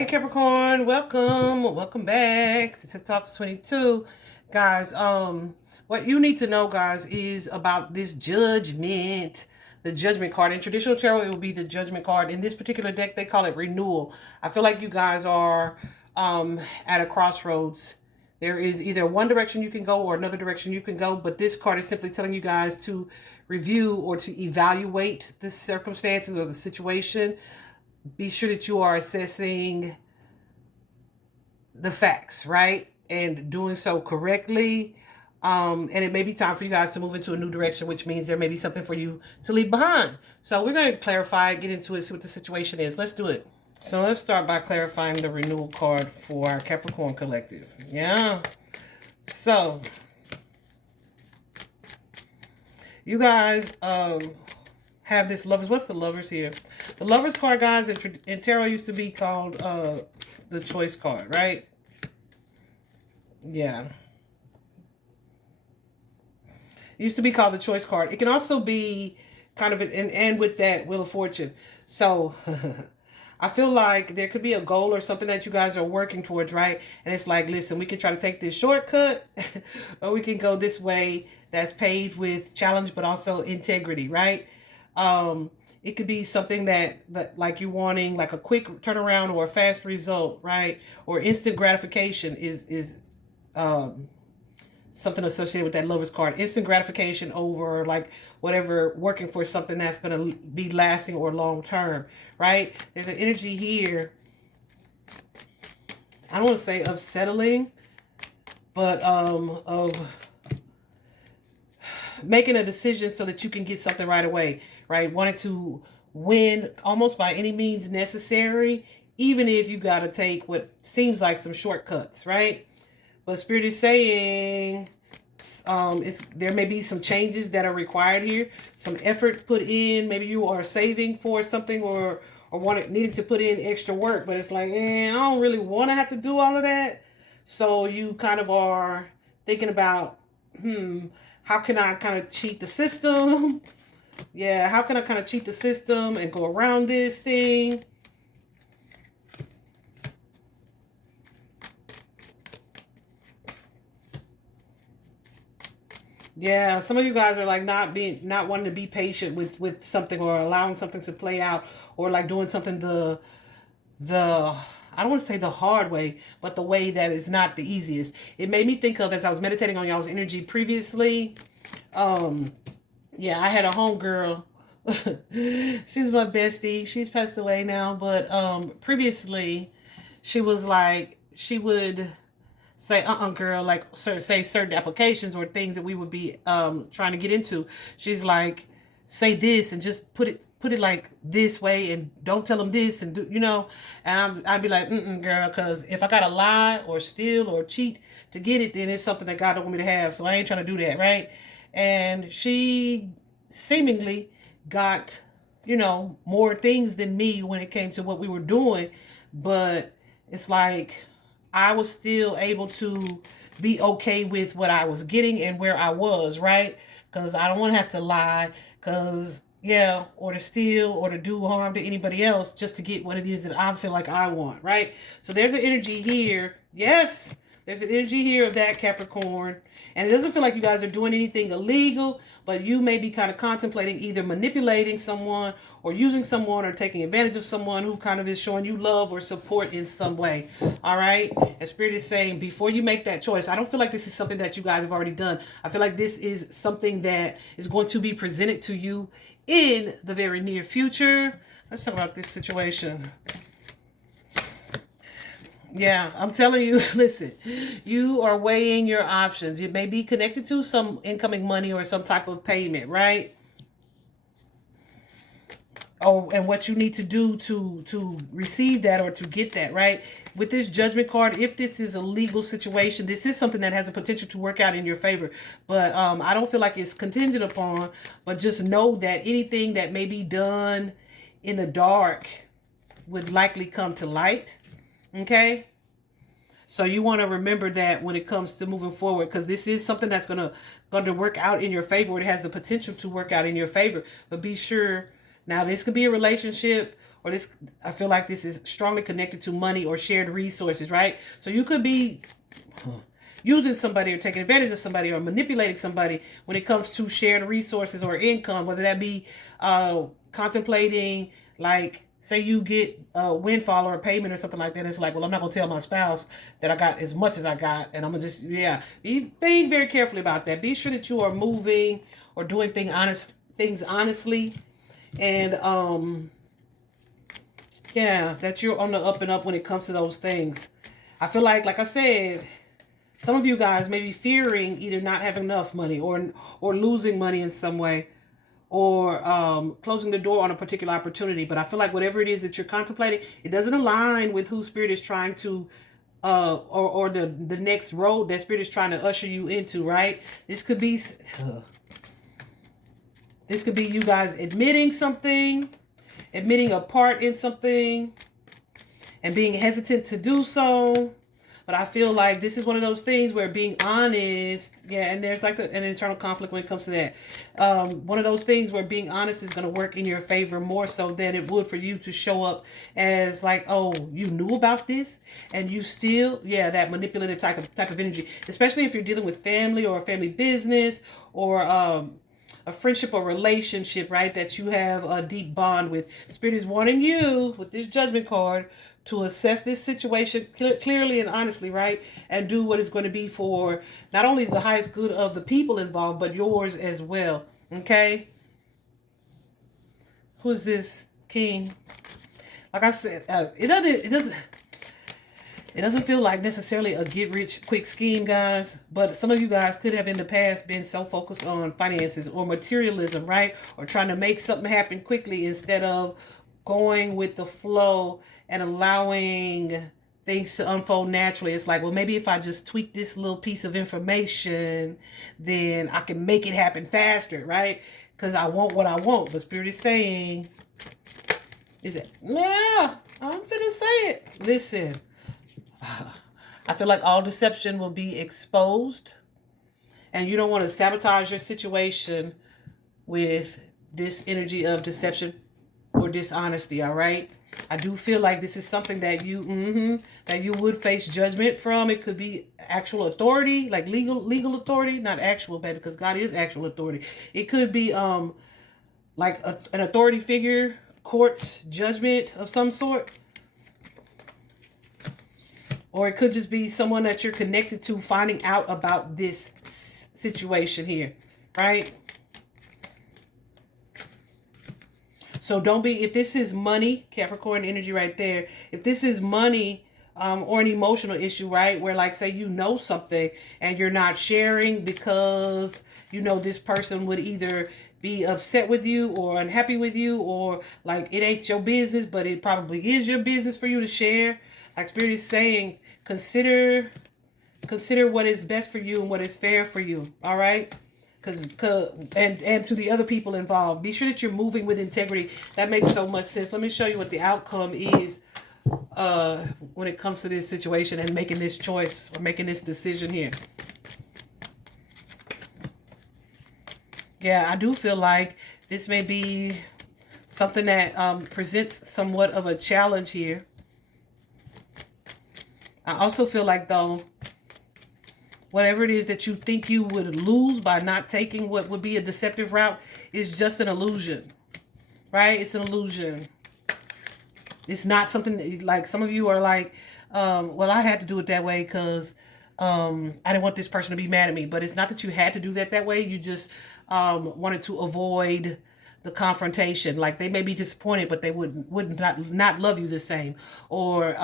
Hey Capricorn, welcome back to Tiff Talks 22. Guys, what you need to know, guys, is about this judgment, the judgment card. In traditional tarot, it will be the judgment card. In this particular deck, they call it renewal. I feel like you guys are at a crossroads. There is either one direction you can go or another direction you can go, but this card is simply telling you guys to review or to evaluate the circumstances or the situation. Be sure that you are assessing the facts, right? And doing so correctly. And it may be time for you guys to move into a new direction, which means there may be something for you to leave behind. So we're going to clarify, get into it, see what the situation is. Let's do it. So let's start by clarifying the renewal card for our Capricorn collective. Yeah. So you guys have this lovers. What's the lovers here? The lovers card, guys, in tarot used to be called the choice card, right? Yeah. It used to be called the choice card. It can also be kind of and with that Wheel of Fortune. So I feel like there could be a goal or something that you guys are working towards, right? And it's like, listen, we can try to take this shortcut or we can go this way that's paved with challenge but also integrity, right? It could be something that like you wanting like a quick turnaround or a fast result, right? Or instant gratification is something associated with that lovers card. Instant gratification over like whatever, working for something that's going to be lasting or long term, right? There's an energy here, I don't want to say of settling, but of making a decision so that you can get something right away, right? Wanting to win almost by any means necessary, even if you got to take what seems like some shortcuts, right? But Spirit is saying there may be some changes that are required here, some effort put in. Maybe you are saving for something or needing to put in extra work, but it's like, I don't really want to have to do all of that. So you kind of are thinking about, how can I kind of cheat the system? Yeah, how can I kind of cheat the system and go around this thing? Yeah, some of you guys are like not wanting to be patient with something or allowing something to play out or like doing something the I don't want to say the hard way, but the way that is not the easiest. It made me think of, as I was meditating on y'all's energy previously, yeah, I had a homegirl. She's my bestie. She's passed away now, but previously she was like, she would say, girl, like say certain applications or things that we would be trying to get into. She's like, say this and just put it like this way and don't tell them this and do, and I'd be like, girl, because if I gotta lie or steal or cheat to get it, then it's something that God don't want me to have, so I ain't trying to do that, right? And she seemingly got, more things than me when it came to what we were doing, but it's like I was still able to be okay with what I was getting and where I was, right? Because I don't want to have to lie, because, yeah, or to steal or to do harm to anybody else just to get what it is that I feel like I want, right? So there's an energy here. Yes, there's an energy here of that, Capricorn. And it doesn't feel like you guys are doing anything illegal, but you may be kind of contemplating either manipulating someone or using someone or taking advantage of someone who kind of is showing you love or support in some way. All right. And Spirit is saying, before you make that choice, I don't feel like this is something that you guys have already done. I feel like this is something that is going to be presented to you in the very near future. Let's talk about this situation. Yeah, I'm telling you, listen, you are weighing your options. It may be connected to some incoming money or some type of payment, right? Oh, and what you need to do to receive that or to get that, right? With this judgment card, if this is a legal situation, this is something that has a potential to work out in your favor. But I don't feel like it's contingent upon, but just know that anything that may be done in the dark would likely come to light. Okay? So you want to remember that when it comes to moving forward, because this is something that's going to work out in your favor. It has the potential to work out in your favor. But be sure, now this could be a relationship or this, I feel like this is strongly connected to money or shared resources, right? So you could be using somebody or taking advantage of somebody or manipulating somebody when it comes to shared resources or income, whether that be contemplating, like, say you get a windfall or a payment or something like that. It's like, well, I'm not going to tell my spouse that I got as much as I got. And I'm going to just, yeah. Think very carefully about that. Be sure that you are moving or doing things honestly. And, yeah, that you're on the up and up when it comes to those things. I feel like I said, some of you guys may be fearing either not having enough money or losing money in some way, or closing the door on a particular opportunity. But I feel like whatever it is that you're contemplating, it doesn't align with who Spirit is trying to, or the next road that Spirit is trying to usher you into, right? This could be you guys admitting something, admitting a part in something, and being hesitant to do so. But I feel like this is one of those things where being honest, yeah, and there's like an internal conflict when it comes to that. One of those things where being honest is going to work in your favor more so than it would for you to show up as like, oh, you knew about this and you still, yeah, that manipulative type of energy, especially if you're dealing with family or a family business or a friendship or relationship, right, that you have a deep bond with. Spirit is wanting you with this Judgment card to assess this situation clearly and honestly, right? And do what is going to be for not only the highest good of the people involved, but yours as well. Okay? Who's this king? Like I said, it doesn't feel like necessarily a get-rich-quick scheme, guys. But some of you guys could have in the past been so focused on finances or materialism, right? Or trying to make something happen quickly instead of going with the flow and allowing things to unfold naturally. It's like, well, maybe if I just tweak this little piece of information, then I can make it happen faster, right? Because I want what I want. But Spirit is saying, yeah, I'm finna say it. Listen, I feel like all deception will be exposed, and you don't want to sabotage your situation with this energy of deception or dishonesty, all right? I do feel like this is something that you would face judgment from. It could be actual authority, like legal authority, not actual, baby, because God is actual authority. It could be like an authority figure, court's judgment of some sort. Or it could just be someone that you're connected to finding out about this situation here, right? So don't be, if this is money, Capricorn energy right there, if this is money or an emotional issue, right, where like say you know something and you're not sharing because you know this person would either be upset with you or unhappy with you, or like it ain't your business, but it probably is your business for you to share. Like Spirit is saying, consider what is best for you and what is fair for you, all right? And to the other people involved, be sure that you're moving with integrity. That makes so much sense. Let me show you what the outcome is when it comes to this situation and making this choice or making this decision here. Yeah, I do feel like this may be something that presents somewhat of a challenge here. I also feel like, though, whatever it is that you think you would lose by not taking what would be a deceptive route is just an illusion, right? It's an illusion. It's not something like some of you are like, well, I had to do it that way because I didn't want this person to be mad at me. But it's not that you had to do that way. You just wanted to avoid the confrontation. Like they may be disappointed, but they would not love you the same. Or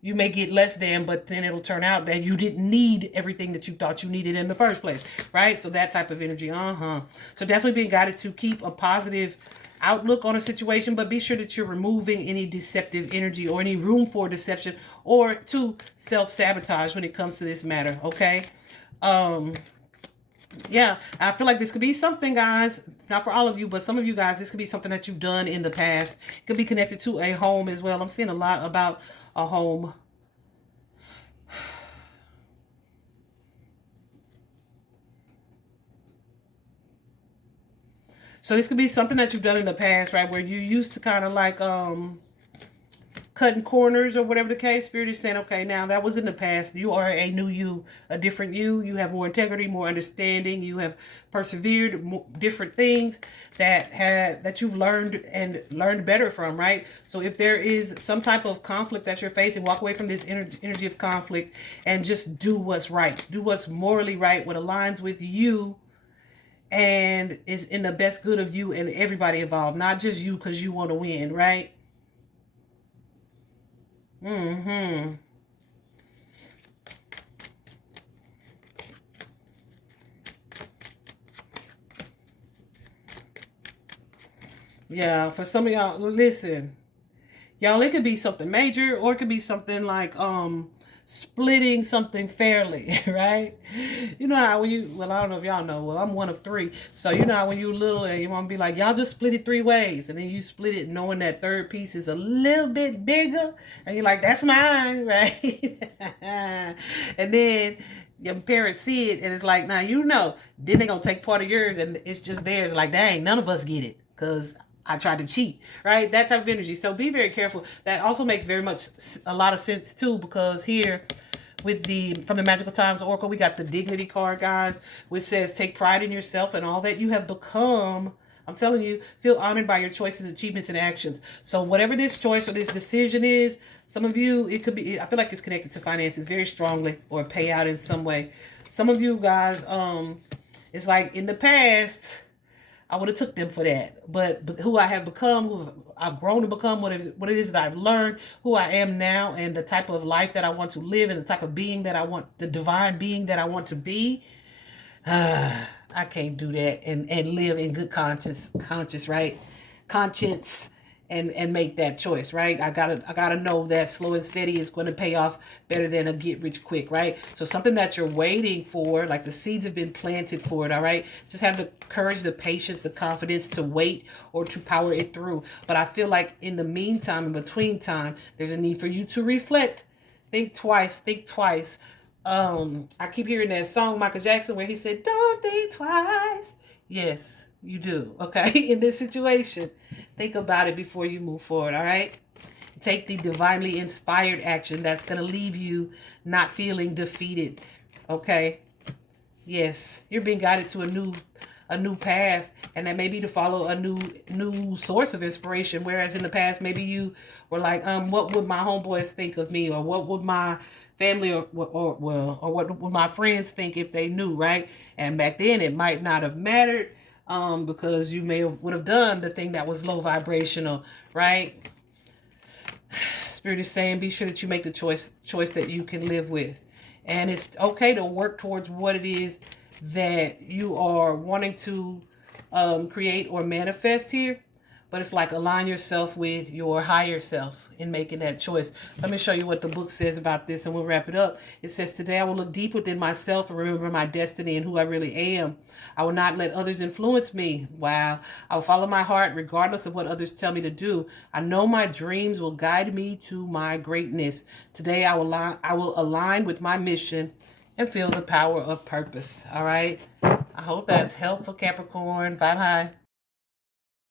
you may get less than, but then it'll turn out that you didn't need everything that you thought you needed in the first place, right? So that type of energy, So definitely being guided to keep a positive outlook on a situation, but be sure that you're removing any deceptive energy or any room for deception or to self-sabotage when it comes to this matter, okay? Yeah, I feel like this could be something, guys, not for all of you, but some of you guys, this could be something that you've done in the past. It could be connected to a home as well. I'm seeing a lot about a home. So this could be something that you've done in the past, right? Where you used to kind of like cutting corners or whatever the case. Spirit is saying, okay, now that was in the past. You are a new you, a different you. You have more integrity, more understanding. You have persevered, more, different things that you've learned and learned better from, right? So if there is some type of conflict that you're facing, walk away from this energy of conflict and just do what's right. Do what's morally right, what aligns with you and is in the best good of you and everybody involved, not just you because you want to win, right? Mm-hmm. Yeah, for some of y'all, listen, y'all, it could be something major or it could be something like splitting something fairly, right? You know how when you, well, I don't know if y'all know, well, I'm one of three. So you know how when you're little and you want to be like, y'all just split it 3 ways. And then you split it knowing that third piece is a little bit bigger. And you're like, that's mine, right? And then your parents see it and it's like, now you know. Then they're going to take part of yours and it's just theirs. Like, dang, none of us get it. Because I tried to cheat, right? That type of energy. So be very careful. That also makes very much a lot of sense too, because here with the, from the Magical Times Oracle, we got the Dignity card, guys, which says take pride in yourself and all that you have become. I'm telling you, feel honored by your choices, achievements, and actions. So whatever this choice or this decision is, some of you, it could be, I feel like it's connected to finances very strongly or payout in some way. Some of you guys, it's like in the past, I would have took them for that. But who I have become, who I've grown to become, what it is that I've learned, who I am now, and the type of life that I want to live, and the type of being that I want, the divine being that I want to be, I can't do that and live in good conscience, right? Conscience and make that choice, right? I gotta know that slow and steady is going to pay off better than a get rich quick, right? So something that you're waiting for, like the seeds have been planted for it, all right? Just have the courage, the patience, the confidence to wait or to power it through. But I feel like in the meantime, in between time, there's a need for you to reflect, think twice, think twice. I keep hearing that song, Michael Jackson, where he said, "Don't think twice." Yes, you do. Okay, in this situation, think about it before you move forward. All right, take the divinely inspired action that's gonna leave you not feeling defeated. Okay. Yes, you're being guided to a new path, and that may be to follow a new source of inspiration. Whereas in the past, maybe you were like, what would my homeboys think of me, or what would my family or what would my friends think if they knew, right? And back then, it might not have mattered, because you would have done the thing that was low vibrational, right? Spirit is saying, be sure that you make the choice that you can live with. And it's okay to work towards what it is that you are wanting to create or manifest here. But it's like align yourself with your higher self in making that choice. Let me show you what the book says about this and we'll wrap it up. It says, today I will look deep within myself and remember my destiny and who I really am. I will not let others influence me. Wow. I will follow my heart regardless of what others tell me to do. I know my dreams will guide me to my greatness. Today I will align with my mission and feel the power of purpose. All right. I hope that's helpful, Capricorn. Vibe high.